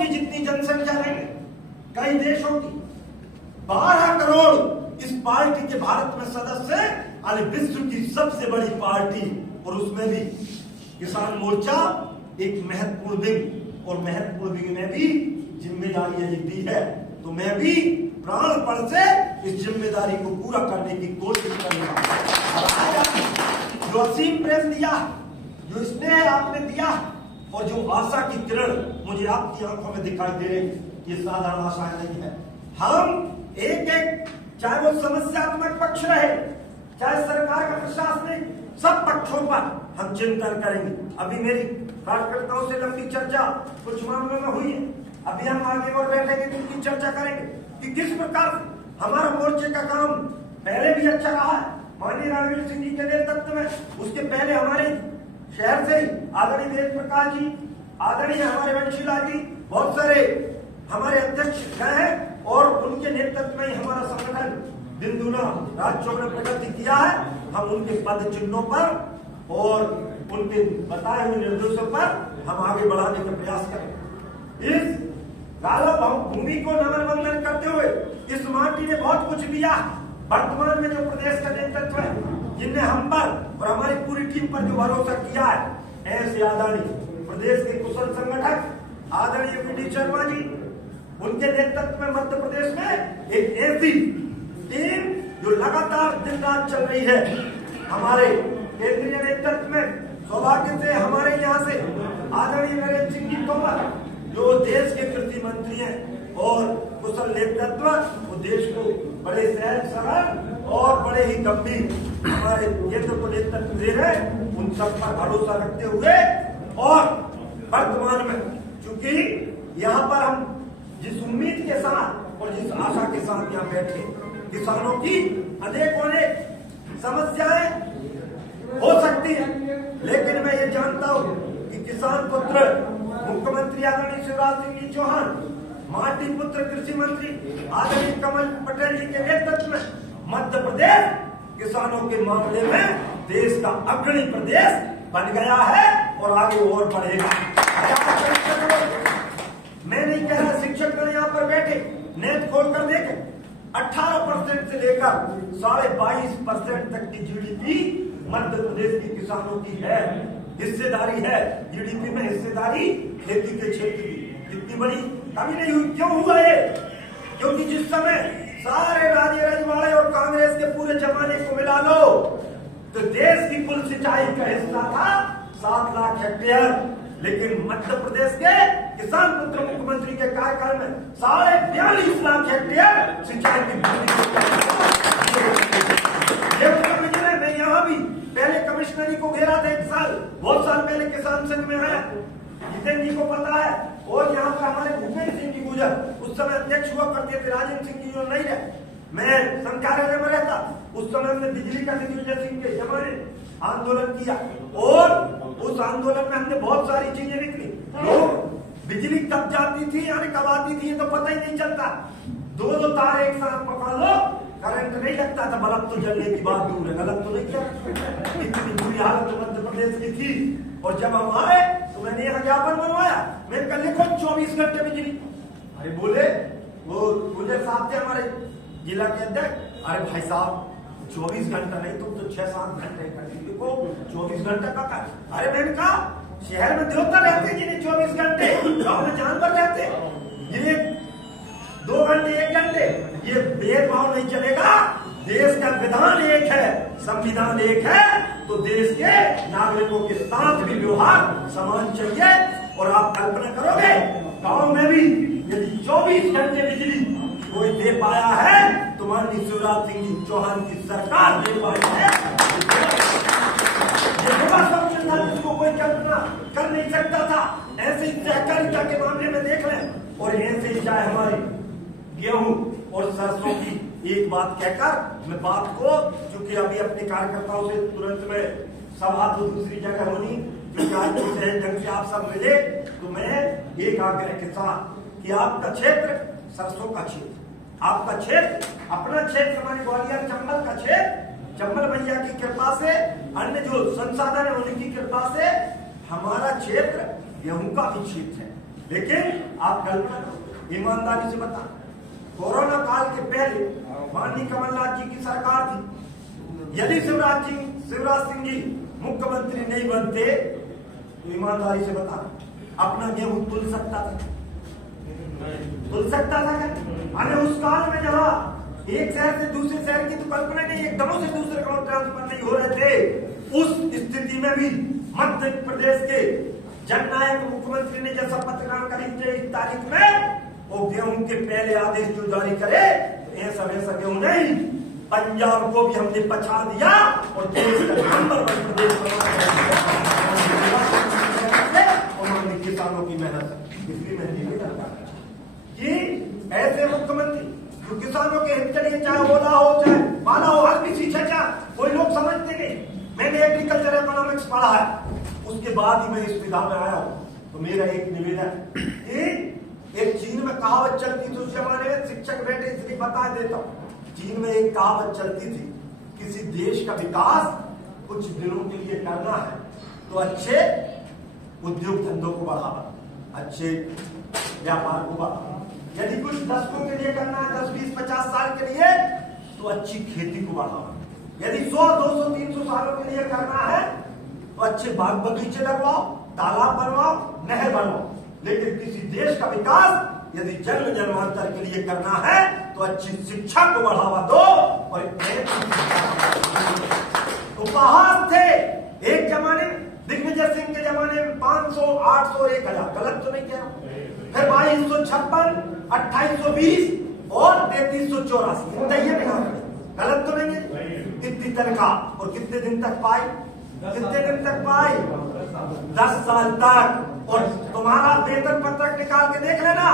की जितनी जनसंख्या रहेगी, कई देशों की 12 करोड़ इस पार्टी के भारत में सदस्य हैं, और विश्व की सबसे बड़ी पार्टी, और उसमें भी किसान मोर्चा एक महत्वपूर्ण विंग, और महत्वपूर्ण विंग में भी जिम्मेदारी यही दी है। तो मैं भी प्राणपण से इस जिम्मेदारी को पूरा करने की कोशिश करूंगा। जो असीम प्रेम दिया, जो स्नेह आपने दिया, और जो आशा की किरण मुझे आपकी आंखों में दिखाई दे रही, ये साधारण आशा नहीं है। हम एक एक, चाहे वो समस्यात्मक पक्ष रहे, चाहे सरकार का प्रशासनिक, सब पक्षों पर हम चिंतन करेंगे। अभी मेरी कार्यकर्ताओं से लंबी चर्चा कुछ मामलों में हुई है। अभी हम आगे और बैठेंगे तो उनकी चर्चा करेंगे कि किस प्रकार हमारा मोर्चे का काम पहले भी अच्छा रहा है, माननीय रणवीर सिंह जी के नेतृत्व में। उसके पहले हमारे शहर से आदरणीय वेद प्रकाश जी, आदरणीय हमारे वंशीला जी, बहुत सारे हमारे अध्यक्ष गए हैं, और उनके नेतृत्व में हमारा संगठन दिन दूना रात चौगुना प्रगति किया है। हम उनके पद चिन्हों पर और उनके बताए हुए निर्देशों पर हम आगे बढ़ाने का प्रयास करें। इस गाला भूमि को नमन वंदन करते हुए इस माटी ने बहुत कुछ दिया। वर्तमान में जो प्रदेश का नेतृत्व है, जिनने हम पर और हमारी पूरी टीम पर जो भरोसा किया है, ऐसे आदरणीय प्रदेश के कुशल संगठक आदरणीय पीडी शर्मा जी, उनके नेतृत्व में मध्य प्रदेश में एक ऐसी टीम जो लगातार दिन रात चल रही है। हमारे केंद्रीय नेतृत्व में सौभाग्य से हमारे यहाँ से आदरणीय नरेंद्र सिंह जी तोमर, जो देश के कृषि मंत्री हैं और कुशल नेतृत्व, वो देश को बड़े सहज सरल और बड़े ही गंभीर हमारे केंद्र को नेतृत्व दे रहे हैं। उन सब पर भरोसा रखते हुए, और वर्तमान में चूंकि यहाँ पर हम जिस उम्मीद के साथ और जिस आशा के साथ यहाँ बैठे, किसानों की अनेक समस्याएं हो सकती है, लेकिन मैं ये जानता हूँ कि किसान पुत्र मुख्यमंत्री आदरणीय शिवराज सिंह जी चौहान, माटी पुत्र कृषि मंत्री आदरणीय कमल पटेल जी के नेतृत्व में मध्य प्रदेश किसानों के मामले में देश का अग्रणी प्रदेश बन गया है, और आगे और बढ़ेगा। मैं नहीं कह रहा शिक्षकगण यहाँ पर बैठे नेट खोलकर देखें, 18% से लेकर 22.5% तक की जीडीपी मध्य प्रदेश के किसानों की है, हिस्सेदारी है। जीडीपी में हिस्सेदारी खेती के क्षेत्र की इतनी बड़ी कभी नहीं हुई। क्यों हुआ ये? क्योंकि जिस समय सारे राजे रजवाड़े और कांग्रेस के पूरे जमाने को मिला लो, तो देश की कुल सिंचाई का हिस्सा था 7 लाख हेक्टेयर, लेकिन मध्य प्रदेश के किसान पुत्र मुख्यमंत्री के कार्यकाल में 42.5 लाख हेक्टेयर सिंचाई की मैं यहाँ भी पहले कमिश्नरी को घेरा था 1 साल, बहुत साल पहले किसान संघ में आया, जितेंद्र जी को पता है। और यहाँ पर हमारे भूपेंद्र सिंह जी गुजर उस समय अध्यक्ष हुआ करते थे, राजेंद्र सिंह जी जो नहीं रहे, मैं संघ कार्यालय में रहता, उस समय हमने बिजली का दिग्विजय सिंह के जमाने आंदोलन किया, और उस आंदोलन में हमने बहुत सारी चीजें निकली। तो बिजली कब जाती थी यानी कब आती थी ये तो पता ही नहीं चलता, 2 तार एक साथ पकड़ लो, करंट नहीं लगता था, बल्ब तो जलने की बात दूर है, गलत तो नहीं किया। इतनी बुरी हालत मध्य प्रदेश की थी, और जब हम आए तो मैंने यहाँ ज्ञापन बनवाया, मैंने कहा लिखो 24 घंटे बिजली। अरे बोले वो गुजर साहब थे हमारे जिला के अध्यक्ष, अरे भाई साहब 24 घंटा नहीं, तुम तो 6-7 घंटे देखो, 24 घंटा का। अरे मैंने कहा शहर में देवता रहते जिन्हें 24 घंटे, गाँव में जानवर रहते जिन्हें 2 घंटे 1 घंटे, ये भेदभाव नहीं चलेगा। देश का विधान एक है, संविधान एक है, तो देश के नागरिकों के साथ भी व्यवहार समान चाहिए। और आप कल्पना करोगे गांव में भी यदि 24 घंटे बिजली कोई दे पाया है तो माननीय शिवराज सिंह जी चौहान की सरकार दे पाई है। ये बड़ा स्वप्न था जिसको कोई कल्पना कर नहीं सकता था। ऐसे ही सहकारिता के मामले में देख लें, और ऐसे ही चाहे हमारी गेहूं और सरसों की एक बात कहकर मैं बात को, क्योंकि अभी अपने कार्यकर्ताओं से तुरंत में सभा तो दूसरी जगह होनी, क्योंकि आज तो सहज ढंग से आप सब मिले, तो मैं एक आग्रह के साथ कि आपका क्षेत्र सरसों का क्षेत्र, आपका क्षेत्र, अपना क्षेत्र, हमारे ग्वालियर चंबल का क्षेत्र, चंबल मैया की कृपा से, अन्य जो संसाधन है उनकी कृपा से हमारा क्षेत्र गेहूं का भी क्षेत्र है। लेकिन आप कल्पना करो, ईमानदारी से बता, कोरोना काल के पहले माननीय कमलनाथ जी की सरकार थी, यदि शिवराज सिंह जी मुख्यमंत्री नहीं बनते तो ईमानदारी से बता अपना गेहूं तुल सकता था क्या? अरे उस काल में जहां एक शहर से दूसरे शहर की तो कल्पना नहीं, एक गांव से दूसरे गांव ट्रांसफर नहीं हो रहे थे, उस स्थिति में भी मध्य प्रदेश के जननायक मुख्यमंत्री ने जब शपथ ग्रहण करी 23 तारीख में, वो गेहूं के पहले आदेश जो जारी करे, ऐसा वैसा गेहूं नहीं, पंजाब को भी हमने पछा दिया और देश का नंबर 1 प्रदेश किसानों की मेहनत, इसलिए मैं नहीं करता कि ऐसे मुख्यमंत्री जो किसानों के हित के लिए, चाहे ओला हो चाहे माला हो, हर किसी चर्चा कोई लोग समझते नहीं। मैंने एग्रीकल्चर इकोनॉमिक्स पढ़ा है, उसके बाद ही मैं इस विधा में आया हूं। तो मेरा एक निवेदन कि एक चीन में कहावत चलती थी उस जमाने में, शिक्षक बेटे इसलिए बता देता हूं, चीन में एक कहावत चलती थी, किसी देश का विकास कुछ दिनों के लिए करना है तो अच्छे उद्योग धंधों को बढ़ावा, अच्छे व्यापार को बढ़ावा, यदि कुछ दशकों के लिए करना है, 10, 20, 50 साल के लिए, तो अच्छी खेती को बढ़ावा, यदि 100, 200, 300 सालों के लिए करना है तो अच्छे बाग बगीचे लगवाओ, तालाब बनवाओ, नहर बनवाओ। लेकिन किसी देश का विकास यदि जन्म जन्मांतर के लिए करना है तो अच्छी शिक्षा को बढ़ावा दो। और उपहास थे एक जमाने में, दिग्विजय सिंह के जमाने में 500, 800, 1000, गलत तो नहीं कह रहा, फिर 2256, 2820 और 3384, गलत तो नहीं है। कितनी तनख्वाह और कितने दिन तक पाई? 10 साल तक। और तुम्हारा वेतन पत्रक निकाल के देख लेना,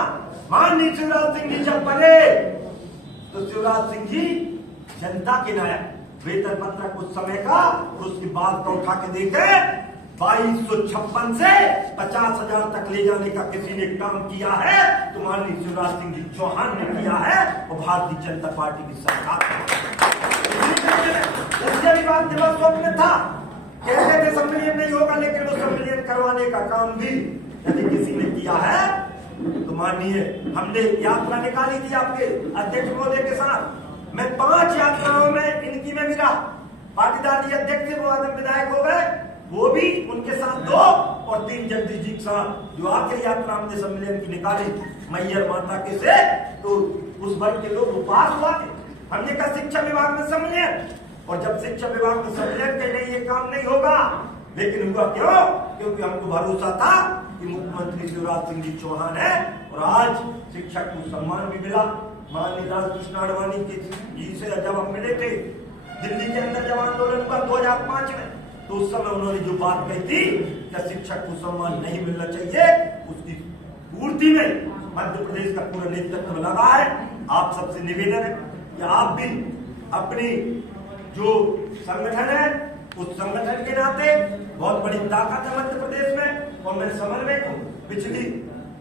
माननीय शिवराज सिंह जी जब बने तो शिवराज सिंह जी जनता के नायक, वेतन पत्रक उस समय का, और उसके बाद का उठा के देखे 2256 से 50,000 तक ले जाने का किसी ने काम किया है तो माननीय शिवराज सिंह जी चौहान ने किया है, और भारतीय जनता पार्टी की सरकार। उसके भी बाद दिवस स्वप्न था, कहते थे सम्मेलन नहीं होगा, लेकिन वो सम्मेलन करवाने का काम भी यदि किसी ने किया है तो माननीय हमने यात्रा निकाली थी आपके अध्यक्ष महोदय के साथ। मैं 5 यात्राओं में इनकी में भी रहा, पाटीदार जी अध्यक्ष थे, वो आदम विधायक हो गए, वो भी उनके साथ 2 और 3 जगदीश जी के साथ जो आखिरी यात्रा हमने सम्मेलन की निकाली मैयर माता के से, तो उस वर्ग के लोग उपवास हुआ थे। हमने कहा शिक्षा विभाग में सम्मेलन, और जब शिक्षा विभाग में सम्मेलन के लिए ये काम नहीं होगा, लेकिन हुआ क्यों? क्योंकि हमको भरोसा था कि मुख्यमंत्री शिवराज सिंह जी चौहान है, और आज शिक्षक को सम्मान भी मिला। माननीय लालकृष्ण आडवाणी जी से जब हम मिले थे दिल्ली के अंदर जब आंदोलन हुआ 2005 में, तो उस समय उन्होंने जो बात कही थी कि शिक्षक को सम्मान नहीं मिलना चाहिए, उसकी पूर्ति में मध्य प्रदेश का पूरा नेतृत्व लगा है। आप सबसे निवेदन है कि आप भी अपनी जो संगठन है उस संगठन के नाते, बहुत बड़ी ताकत है मध्य प्रदेश में, और मैं समन्वय हूँ। पिछली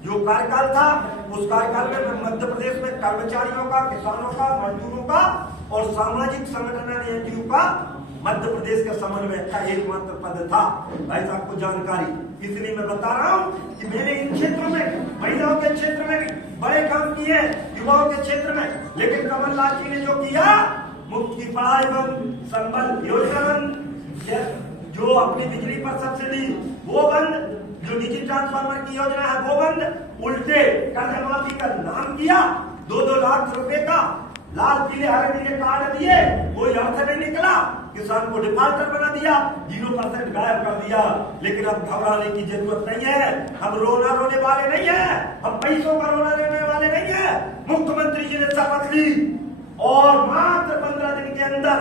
जो कार्यकाल था उस कार्यकाल में मध्य प्रदेश में कर्मचारियों का, किसानों का, मजदूरों का और सामाजिक संगठन एनजीओ का मध्य प्रदेश का समन्वय का एकमात्र पद था। भाई साहब को जानकारी, इसलिए मैं बता रहा हूँ कि मैंने इन क्षेत्रों में, महिलाओं के क्षेत्र में भी बड़े काम किए, युवाओं के क्षेत्र में, लेकिन कमलनाथ जी ने जो किया, मुफ्त की पढ़ाई बंद, संबल योजना बंद, जो अपनी बिजली पर सब्सिडी वो बंद, जो निजी ट्रांसफार्मर की योजना है वो बंद, उल्टे कर्ज माफी का नाम किया, 2-2 लाख रुपए का लाल पीले हरे नीले कार्ड दिए, कोई अर्थ नहीं निकला, किसान को डिफॉल्टर बना दिया, 0% गायब कर दिया। लेकिन अब घबराने की जरूरत नहीं है, हम रोने वाले नहीं है, हम पैसों का रोना लेने वाले नहीं है। मुख्यमंत्री जी ने शपथ ली और मात्र 15 दिन के अंदर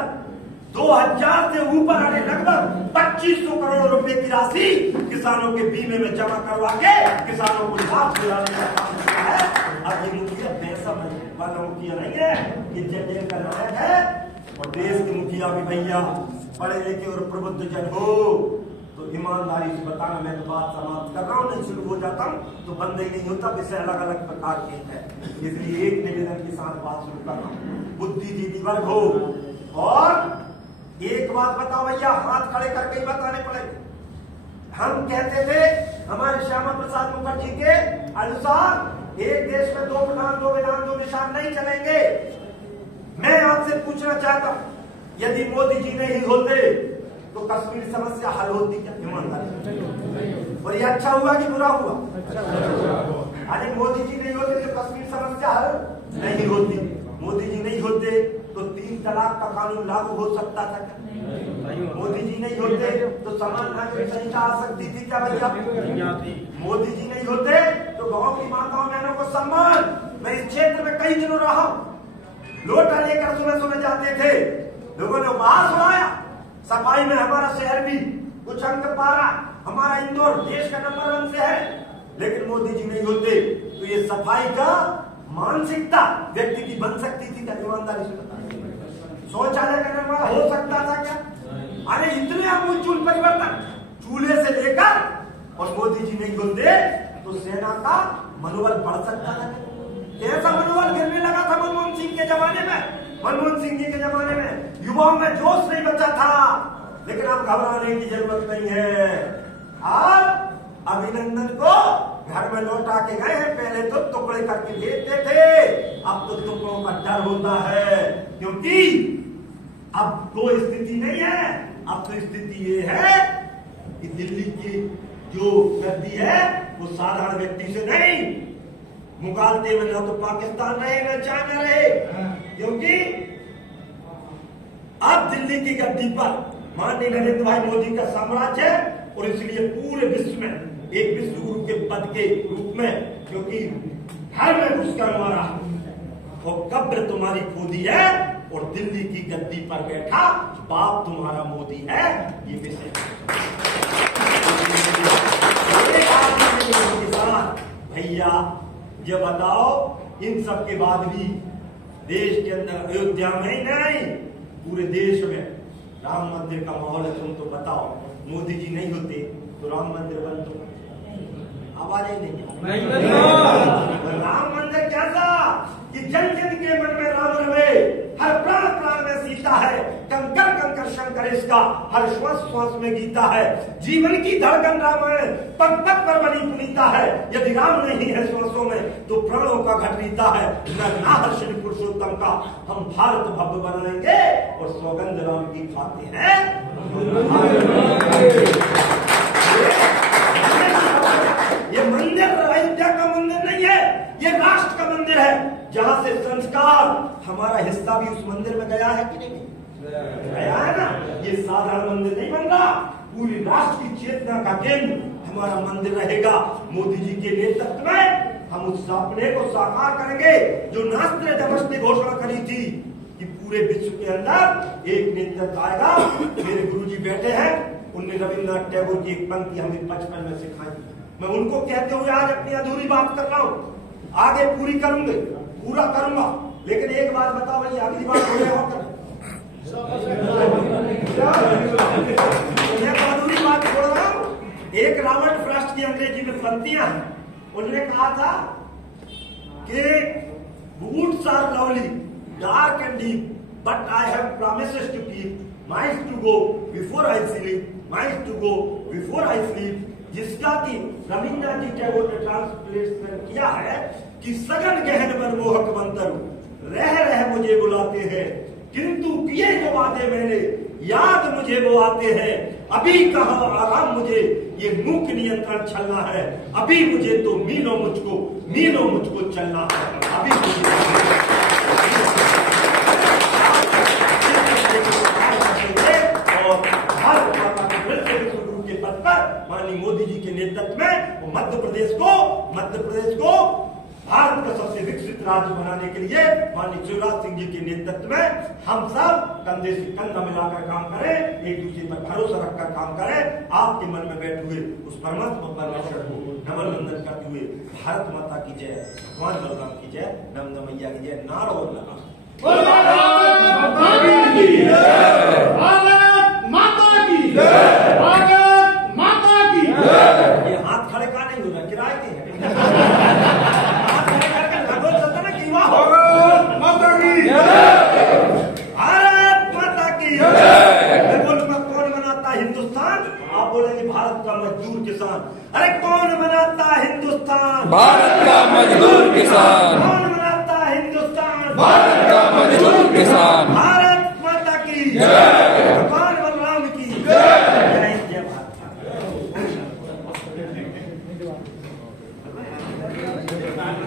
2000 से ऊपर आने लगभग 2500 करोड़ रुपए की राशि किसानों के बीमे में जमा करवा के किसानों को लाभ दिलाने का काम किया है। अब ये मुखिया पैसा वाला मुखिया नहीं है, ये जनजन का नायक है, और देश के मुखिया भी भैया पढ़े लिखे और प्रबुद्ध जन हो तो ईमानदारी से बताना। मैं तो बात समाप्त कर रहा हूँ, नहीं शुरू हो जाता हूँ तो बंद ही नहीं होता, विषय अलग अलग प्रकार के हैं, इसलिए एक निवेदन के साथ बात शुरू कर रहा हूँ। बुद्धिजीवी वर्ग हो, और एक बात बताओ भैया, हाथ खड़े करके ही बताने पड़ेंगे। हम कहते थे हमारे श्यामा प्रसाद मुखर्जी के अनुसार एक देश में 2 प्रधान 2 विधान 2 निशान नहीं चलेंगे। मैं आपसे पूछना चाहता हूं, यदि मोदी जी नहीं होते तो कश्मीर समस्या हल होती क्या? ईमानदारी। और ये अच्छा हुआ कि बुरा हुआ? अरे मोदी जी नहीं होते तो कश्मीर समस्या हल नहीं होती। मोदी जी नहीं होते तो 3 तलाक का कानून लागू हो सकता था क्या? मोदी जी नहीं होते तो समान नागरिक संहिता आ सकती थी क्या भैया? मोदी जी नहीं होते तो गांव की माताओं बहनों को सम्मान। मैं इस क्षेत्र में कई दिनों रहा हूं, लोटा लेकर सुबह सुबह जाते थे, लोगों ने उपहास उड़ाया। सफाई में हमारा शहर भी कुछ अंक पा रहा, हमारा इंदौर देश का नंबर 1 से है। लेकिन मोदी जी नहीं होते तो ये सफाई का मानसिकता व्यक्ति की बन सकती थी क्या? ईमानदारी से बताइए, शौचालय का निर्माण हो सकता था क्या? अरे इतने आमूल परिवर्तन चूल्हे से लेकर, और मोदी जी नहीं होते तो सेना का मनोबल बढ़ सकता था। कैसा मनोबल गिरने लगा था मनमोहन सिंह के जमाने में। मनमोहन सिंह जी के जमाने में युवाओं में जोश नहीं बचा था, लेकिन अब घबराने की जरूरत नहीं है। आप अभिनंदन को घर में लौटा के गए हैं, पहले तो टुकड़े करके भेजते थे, अब तो टुकड़ों का डर होता है, क्योंकि अब कोई स्थिति नहीं है। अब तो स्थिति ये है कि दिल्ली की जो गद्दी है वो साधारण व्यक्ति से नहीं, मुकाबले में न तो पाकिस्तान रहे न चाइना रहे, क्योंकि अब दिल्ली की गद्दी पर माननीय नरेंद्र भाई मोदी का साम्राज्य है। और इसलिए पूरे विश्व में एक विश्व गुरु के पद के रूप में, क्योंकि घर में घुसकर मारा और कब्र तुम्हारी खोदी है और दिल्ली की गद्दी पर बैठा बाप तुम्हारा मोदी है, ये विषय। भैया ये बताओ, इन सब के बाद भी देश के अंदर अयोध्या में ही नहीं पूरे देश में राम मंदिर का माहौल है। तुम तो बताओ, मोदी जी नहीं होते तो राम मंदिर बन तो आवाज ही नहीं राम मंदिर कैसा कि जन जन के मन में राम रवे, हर प्राण प्राण में सीता है, कंकर कंकर शंकर इसका, हर श्वास श्वास में गीता है, जीवन की धड़कन रामायण पग पग पर बनी पुनीता है। यदि राम नहीं है श्वासों में तो प्राणों का घट रीता है। ना श्री पुरुषोत्तम का हम भारत भव्य बनाएंगे और सौगंध राम की खाते हैं। ये मंदिर अयोध्या का मंदिर नहीं है, ये राष्ट्र का मंदिर है, जहां से संस्कार हमारा हिस्सा भी उस मंदिर में गया है कि नहीं गया है ना। ये साधारण मंदिर नहीं बन रहा, पूरी राष्ट्र की चेतना का केंद्र हमारा मंदिर रहेगा। मोदी जी के नेतृत्व में हम उस सपने को साकार करेंगे जो नास्त्रे नमस्ते घोषणा करी थी कि पूरे विश्व के अंदर एक नेतृत्व आएगा। मेरे गुरुजी बैठे हैं, उनने रविन्द्रनाथ टैगोर की एक पंक्ति हमें बचपन में सिखाई, मैं उनको कहते हुए आज अपनी अधूरी बात कर रहा हूँ, आगे पूरी करूंगे, पूरा करूंगा। लेकिन एक बात बताओ भैया, अगली बात हो गया और मैं अधूरी बात छोड़ रहा हूँ। एक रॉबर्ट फ्रॉस्ट की अंग्रेजी में पंक्तियां हैं, उन्होंने कहा था कि woods are lovely, dark and deep, but I have promises to keep, miles to go before I sleep, miles to go before I sleep। जिसका कि रविन्द्रनाथ जी टैगोर ने ट्रांसलेशन किया है कि सघन गहन पर मोहक मंतरु, रह रह मुझे बुलाते हैं, किंतु किए जो वादे मैंने याद मुझे वो आते हैं। अभी कहाँ आराम मुझे ये मुख नियंत्रण चलना है, अभी मुझे तो मीलों मुझको चलना है, अभी मुझे माननीय मोदी जी के नेतृत्व में मध्य प्रदेश को भारत का सबसे विकसित राज्य बनाने के लिए माननीय शिवराज सिंह जी के नेतृत्व में हम सब कंधे से कंधा मिलाकर काम करें, एक दूसरे पर भरोसा रखकर काम करें। आपके मन में बैठे हुए उस परमात्मा परमेश्वर को नमन वंदन करते हुए भारत माता की जय, भगवान बलराम की जय, नर्मदा मैया की जय, नारा लगा ये हाथ खड़े का नहीं हो रहा, किराए के हैं। हाथ खड़े करके भगवत सत्ता की भारत माता की। मैं बोलूंगा कौन बनाता हिंदुस्तान, आप बोलेंगे भारत का मजदूर किसान। अरे कौन किसान, कौन बनाता हिंदुस्तान, भारत का मजदूर किसान। भारत माता की जय।